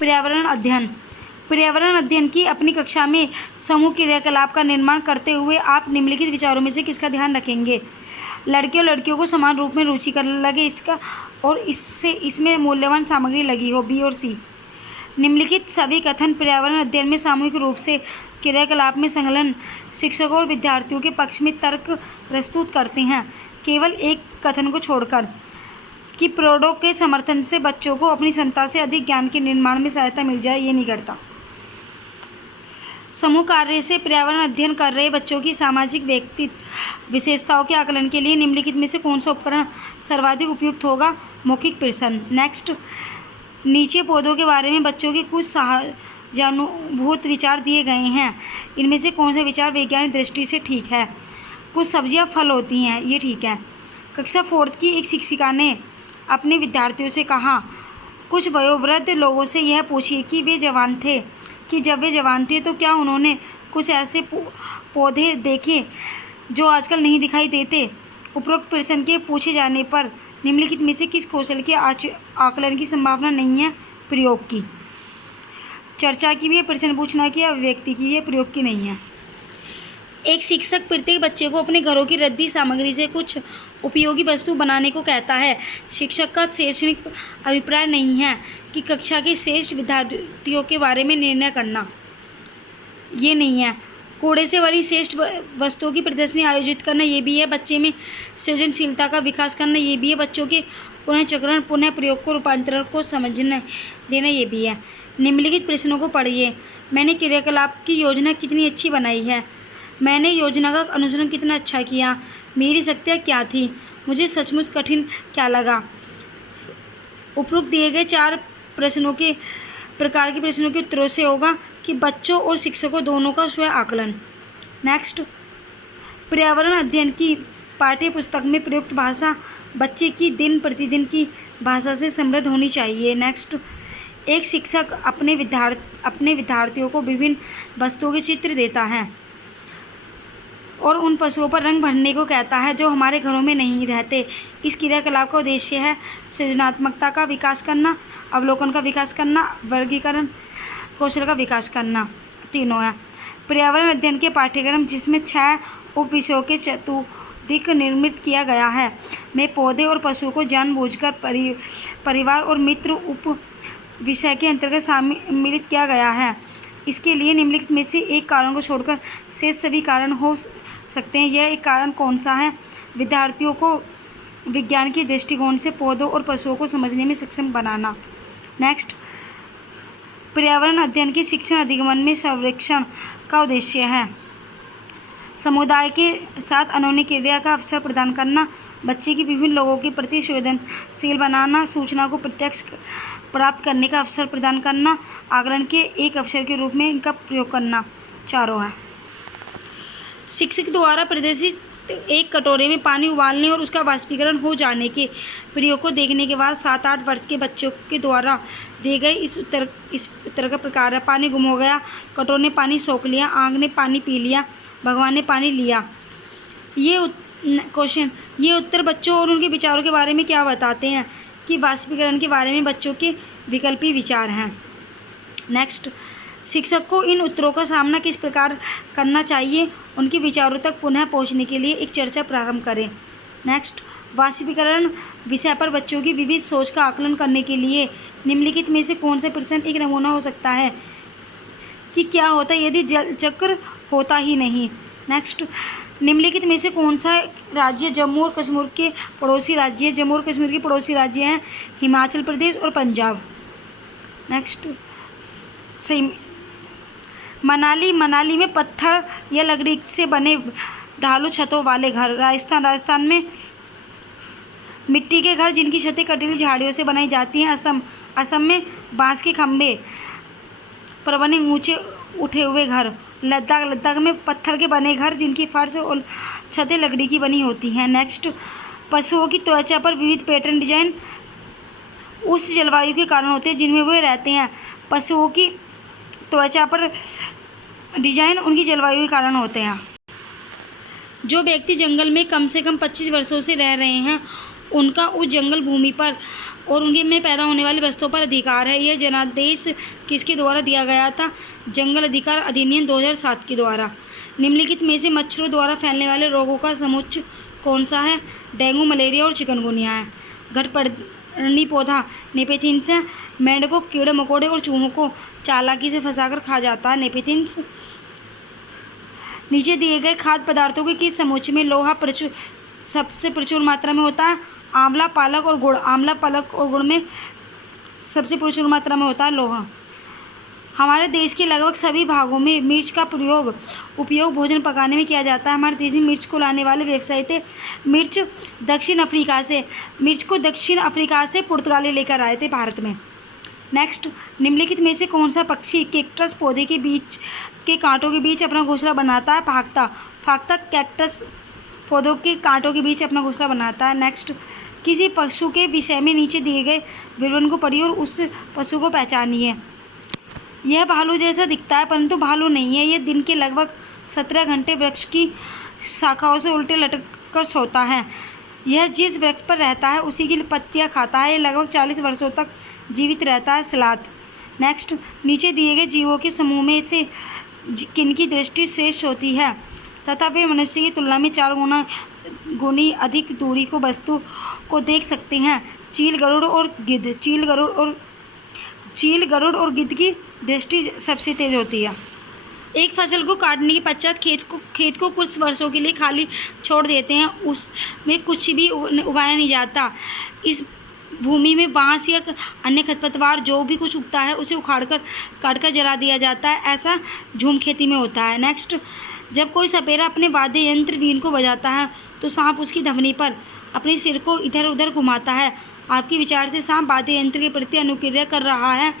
पर्यावरण अध्ययन। पर्यावरण अध्ययन की अपनी कक्षा में समूह क्रियाकलाप का निर्माण करते हुए आप निम्नलिखित विचारों में से किसका ध्यान रखेंगे? लड़के और लड़कियों को समान रूप में रुचि कर लगे इसका और इसमें मूल्यवान सामग्री लगी हो, बी और सी। निम्नलिखित सभी कथन पर्यावरण अध्ययन में सामूहिक रूप से क्रियाकलाप में संलग्न शिक्षकों और विद्यार्थियों के पक्ष में तर्क प्रस्तुत करते हैं, केवल एक कथन को छोड़कर कि प्रौढ़ों के समर्थन से बच्चों को अपनी क्षमता से अधिक ज्ञान के निर्माण में सहायता मिल जाए, ये नहीं करता। समूह कार्य से पर्यावरण अध्ययन कर रहे बच्चों की सामाजिक व्यक्तित्व विशेषताओं के आकलन के लिए निम्नलिखित में से कौन सा उपकरण सर्वाधिक उपयुक्त होगा? मौखिक प्रश्न। नेक्स्ट, नीचे पौधों के बारे में बच्चों के कुछ सहजानुभूत विचार दिए गए हैं, इनमें से कौन सा विचार वैज्ञानिक दृष्टि से ठीक है? कुछ सब्जियां फल होती हैं, ये ठीक है। कक्षा 4 की एक शिक्षिका ने अपने विद्यार्थियों से कहा, कुछ वयोवृद्ध लोगों से यह पूछिए कि जब वे जवान थे तो क्या उन्होंने कुछ ऐसे पौधे देखे जो आजकल नहीं दिखाई देते? उपरोक्त प्रश्न के पूछे जाने पर निम्नलिखित में से किस कौशल के आकलन की संभावना नहीं है? प्रयोग की। चर्चा की भी है, प्रश्न पूछना की, अभिव्यक्ति की है, प्रयोग की नहीं है। एक शिक्षक प्रत्येक बच्चे को अपने घरों की रद्दी सामग्री से कुछ उपयोगी वस्तु बनाने को कहता है। शिक्षक का शैक्षणिक अभिप्राय नहीं है कि कक्षा के श्रेष्ठ विद्यार्थियों के बारे में निर्णय करना, ये नहीं है। कूड़े से बनी श्रेष्ठ वस्तुओं की प्रदर्शनी आयोजित करना, ये भी है। बच्चे में सृजनशीलता का विकास करना, ये भी है। बच्चों के पुनः चक्रण, पुनः प्रयोग को, रूपांतरण को समझने देना, ये भी है। निम्नलिखित प्रश्नों को पढ़िए। मैंने क्रियाकलाप की योजना कितनी अच्छी बनाई है? मैंने योजना का अनुसरण कितना अच्छा किया? मेरी शक्तियाँ क्या थी? मुझे सचमुच कठिन क्या लगा? उपरोक्त दिए गए 4 प्रश्नों के प्रकार के प्रश्नों के उत्तरों से होगा कि बच्चों और शिक्षकों दोनों का स्व आकलन। नेक्स्ट, पर्यावरण अध्ययन की पाठ्य पुस्तक में प्रयुक्त भाषा बच्चे की दिन प्रतिदिन की भाषा से समृद्ध होनी चाहिए। नेक्स्ट, एक शिक्षक अपने विद्यार्थियों को विभिन्न वस्तुओं के चित्र देता है और उन पशुओं पर रंग भरने को कहता है जो हमारे घरों में नहीं रहते। इस क्रियाकलाप का उद्देश्य है सृजनात्मकता का विकास करना, अवलोकन का विकास करना, वर्गीकरण कौशल का विकास करना, तीनों है। पर्यावरण अध्ययन के पाठ्यक्रम जिसमें 6 उप विषयों के चतुर्दिक निर्मित किया गया है में पौधे और पशुओं को जानबूझकर परिवार और मित्र उप विषय के अंतर्गत सम्मिलित किया गया है। इसके लिए निम्नलिखित में से एक कारण को छोड़कर शेष सभी कारण हो सकते हैं। यह एक कारण कौन सा है? विद्यार्थियों को विज्ञान के दृष्टिकोण से पौधों और पशुओं को समझने में सक्षम बनाना। नेक्स्ट, पर्यावरण अध्ययन के शिक्षण अधिगमन में सर्वेक्षण का उद्देश्य है समुदाय के साथ अनोनी क्रिया का अवसर प्रदान करना, बच्चे की विभिन्न लोगों के प्रति संवेदनशील बनाना, सूचना को प्रत्यक्ष प्राप्त करने का अवसर प्रदान करना, आकलन के एक अवसर के रूप में इनका प्रयोग करना, चारों है। शिक्षक द्वारा प्रदर्शित एक कटोरे में पानी उबालने और उसका वाष्पीकरण हो जाने के प्रयोग को देखने के बाद 7-8 वर्ष के बच्चों के द्वारा दिए गए इस उत्तर का प्रकार है। पानी गुम हो गया, कटोरे ने पानी सोख लिया, आग ने पानी पी लिया, भगवान ने पानी लिया। ये क्वेश्चन, ये उत्तर बच्चों और उनके विचारों के बारे में क्या बताते हैं? कि वाष्पीकरण के बारे में बच्चों के विकल्पी विचार हैं। नेक्स्ट, शिक्षक को इन उत्तरों का सामना किस प्रकार करना चाहिए? उनके विचारों तक पुनः पहुंचने के लिए एक चर्चा प्रारंभ करें। नेक्स्ट, वाष्पीकरण विषय पर बच्चों की विविध सोच का आकलन करने के लिए निम्नलिखित में से कौन सा प्रश्न एक नमूना हो सकता है? कि क्या होता यदि जल चक्र होता ही नहीं? नेक्स्ट, निम्नलिखित में से कौन सा राज्य जम्मू और कश्मीर के पड़ोसी राज्य है? जम्मू और कश्मीर के पड़ोसी राज्य हैं हिमाचल प्रदेश और पंजाब। नेक्स्ट, सही, मनाली में पत्थर या लकड़ी से बने ढालू छतों वाले घर। राजस्थान में मिट्टी के घर जिनकी छतें कटीली झाड़ियों से बनाई जाती हैं। असम में बांस के खंभे पर बने ऊंचे उठे हुए घर। लद्दाख में पत्थर के बने घर जिनकी फर्श और छतें लकड़ी की बनी होती हैं। नेक्स्ट, पशुओं की त्वचा पर विविध पैटर्न डिजाइन उस जलवायु के कारण होते हैं जिनमें वे रहते हैं। पशुओं की त्वचा पर डिजाइन उनकी जलवायु के कारण होते हैं। जो व्यक्ति जंगल में कम से कम 25 वर्षों से रह रहे हैं उनका उस जंगल भूमि पर और उनके में पैदा होने वाली वस्तुओं पर अधिकार है। यह जनादेश किसके द्वारा दिया गया था? जंगल अधिकार अधिनियम 2007 के द्वारा। निम्नलिखित में से मच्छरों द्वारा फैलने वाले रोगों का समुच्चय कौन सा है? डेंगू, मलेरिया और चिकनगुनिया है। घटपर्णी पौधा नेपेथिन्स है। मेंढकों, कीड़े मकोड़े और चूहों को चालाकी से फंसाकर खा जाता है नेपेथिन्स। नीचे दिए गए खाद्य पदार्थों के किस समुच्चय में लोहा सबसे प्रचुर मात्रा में होता है? आंवला, पालक और गुड़। आंवला, पालक और गुड़ में सबसे प्रचुर मात्रा में होता है लोहा। हमारे देश के लगभग सभी भागों में मिर्च का उपयोग भोजन पकाने में किया जाता है। हमारे देश में मिर्च को लाने वाले व्यवसायी थे मिर्च को दक्षिण अफ्रीका से पुर्तगाली लेकर आए थे भारत में। नेक्स्ट, निम्नलिखित में से कौन सा पक्षी कैक्टस पौधे के बीच के कांटों के बीच अपना घोंसला बनाता है? फाख्ता कैक्टस पौधों के कांटों के बीच अपना घोंसला बनाता है। नेक्स्ट, किसी पशु के विषय में नीचे दिए गए विवरण को पढ़िए और उस पशु को पहचानिए। यह भालू जैसा दिखता है परंतु भालू नहीं है। यह दिन के लगभग 17 घंटे वृक्ष की शाखाओं से उल्टे लटक कर सोता है। यह जिस वृक्ष पर रहता है उसी की पत्तियां खाता है। यह लगभग 40 वर्षों तक जीवित रहता है। सलाद। नेक्स्ट, नीचे दिए गए जीवों के समूह में से किनकी दृष्टि श्रेष्ठ होती है तथा वे मनुष्य की तुलना में 4 गुनी अधिक दूरी को वस्तु को देख सकते हैं? चील, गरुड़ और गिद्ध। चील, गरुड़ और गिद्ध की दृष्टि सबसे तेज होती है। एक फसल को काटने के पश्चात खेत को कुछ वर्षों के लिए खाली छोड़ देते हैं। उसमें कुछ भी उगाया नहीं जाता। इस भूमि में बांस या अन्य खरपतवार जो भी कुछ उगता है उसे काटकर जला दिया जाता है। ऐसा झूम खेती में होता है। नेक्स्ट, जब कोई सपेरा अपने वाद्य यंत्र बीन को बजाता है तो सांप उसकी धमनी पर अपने सिर को इधर उधर घुमाता है। आपके विचार से सांप वाद्य यंत्र के प्रति अनुक्रिया कर रहा है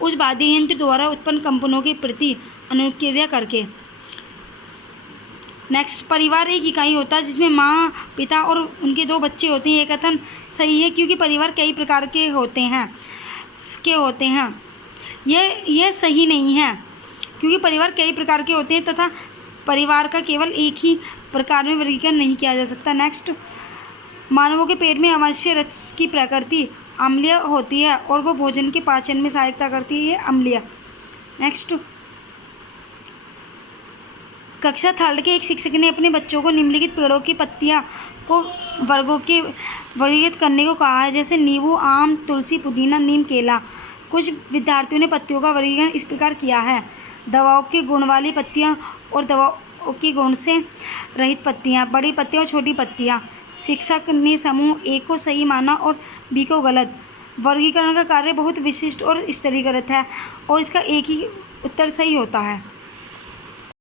उस वाद्य यंत्र द्वारा उत्पन्न कंपनों के प्रति अनुक्रिया करके। नेक्स्ट, परिवार एक इकाई होता है जिसमें माँ, पिता और उनके 2 बच्चे होते हैं। यह कथन सही है क्योंकि परिवार कई प्रकार के होते हैं। यह सही नहीं है क्योंकि परिवार कई प्रकार के होते हैं तथा परिवार का केवल एक ही प्रकार में वर्गीकरण नहीं किया जा सकता। नेक्स्ट, मानवों के पेट में अवश्य रस की प्रकृति अम्लीय होती है और वह भोजन के पाचन में सहायता करती है। ये अम्लीय। नेक्स्ट, कक्षा 3 के एक शिक्षक ने अपने बच्चों को निम्नलिखित पेड़ों की पत्तियां को वर्गीकृत करने को कहा है, जैसे नींबू, आम, तुलसी, पुदीना, नीम, केला। कुछ विद्यार्थियों ने पत्तियों का वर्गीकरण इस प्रकार किया है: दवाओं के गुण वाली पत्तियां और दवाओं के गुण से रहित पत्तियां, बड़ी पत्तियां और छोटी पत्तियां। शिक्षक ने समूह ए को सही माना और बी को गलत। वर्गीकरण का कार्य बहुत विशिष्ट और स्तरीकृत है और इसका एक ही उत्तर सही होता है।